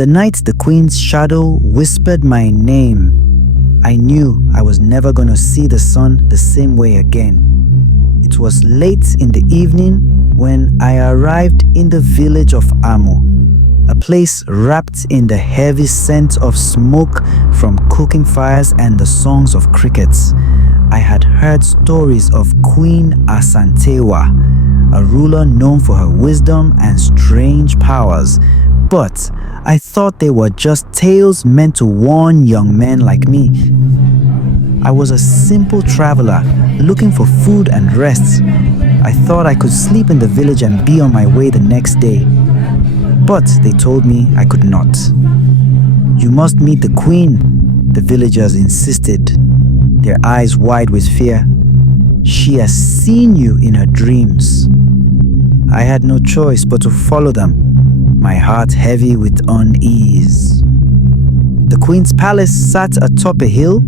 The night the queen's shadow whispered my name, I knew I was never going to see the sun the same way again. It was late in the evening when I arrived in the village of Amo, a place wrapped in the heavy scent of smoke from cooking fires and the songs of crickets. I had heard stories of Queen Asantewa, a ruler known for her wisdom and strange powers, but I thought they were just tales meant to warn young men like me. I was a simple traveler looking for food and rest. I thought I could sleep in the village and be on my way the next day. But they told me I could not. You must meet the queen, the villagers insisted, their eyes wide with fear. She has seen you in her dreams. I had no choice but to follow them, my heart heavy with unease. The queen's palace sat atop a hill,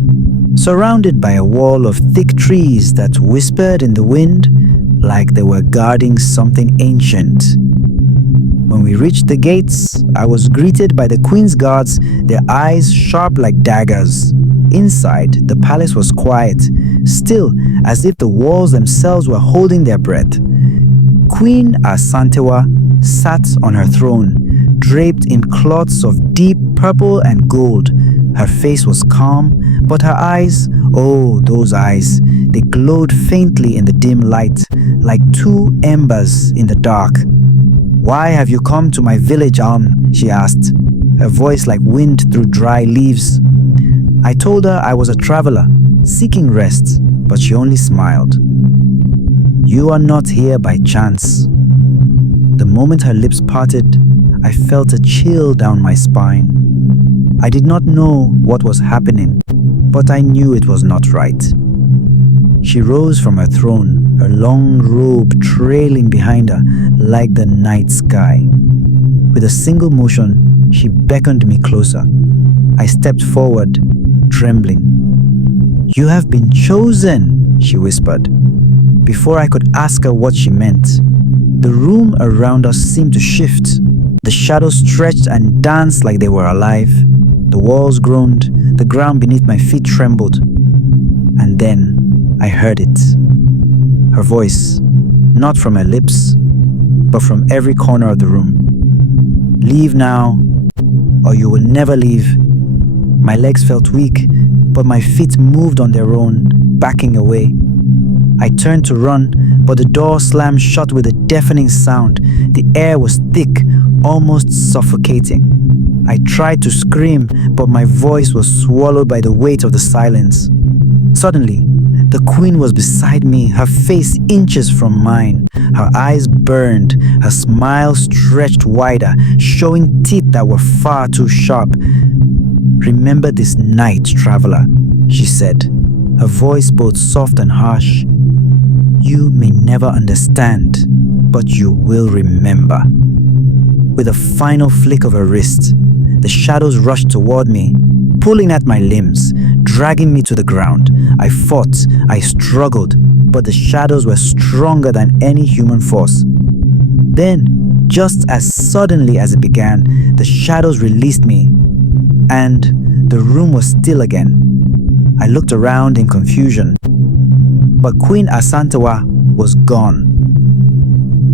surrounded by a wall of thick trees that whispered in the wind like they were guarding something ancient. When we reached the gates, I was greeted by the queen's guards, their eyes sharp like daggers. Inside, the palace was quiet, still as if the walls themselves were holding their breath. Queen Asantewa sat on her throne, draped in cloths of deep purple and gold. Her face was calm, but her eyes, oh, those eyes, they glowed faintly in the dim light, like two embers in the dark. "Why have you come to my village, she asked, her voice like wind through dry leaves. I told her I was a traveler, seeking rest, but she only smiled. "You are not here by chance." The moment her lips parted, I felt a chill down my spine. I did not know what was happening, but I knew it was not right. She rose from her throne, her long robe trailing behind her like the night sky. With a single motion, she beckoned me closer. I stepped forward, trembling. "You have been chosen," she whispered. Before I could ask her what she meant, the room around us seemed to shift. The shadows stretched and danced like they were alive. The walls groaned, the ground beneath my feet trembled. And then I heard it. Her voice, not from her lips, but from every corner of the room. "Leave now, or you will never leave." My legs felt weak, but my feet moved on their own, backing away. I turned to run, but the door slammed shut with a deafening sound. The air was thick, almost suffocating. I tried to scream, but my voice was swallowed by the weight of the silence. Suddenly, the queen was beside me, her face inches from mine. Her eyes burned, her smile stretched wider, showing teeth that were far too sharp. "Remember this night, traveler," she said, her voice both soft and harsh. "You may never understand, but you will remember." With a final flick of her wrist, the shadows rushed toward me, pulling at my limbs, dragging me to the ground. I fought, I struggled, but the shadows were stronger than any human force. Then, just as suddenly as it began, the shadows released me, and the room was still again. I looked around in confusion, but Queen Asantewa was gone.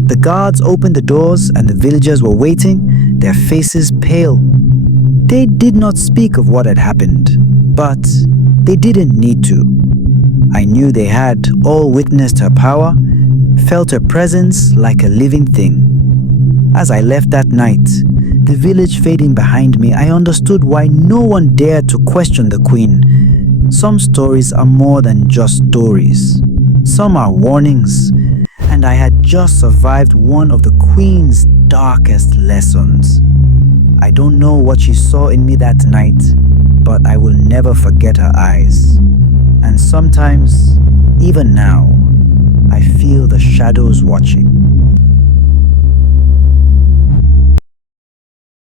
The guards opened the doors and the villagers were waiting, their faces pale. They did not speak of what had happened, but they didn't need to. I knew they had all witnessed her power, felt her presence like a living thing. As I left that night, the village fading behind me, I understood why no one dared to question the queen. Some stories are more than just stories. Some are warnings, and I had just survived one of the queen's darkest lessons. I don't know what she saw in me that night, but I will never forget her eyes. And sometimes, even now, I feel the shadows watching.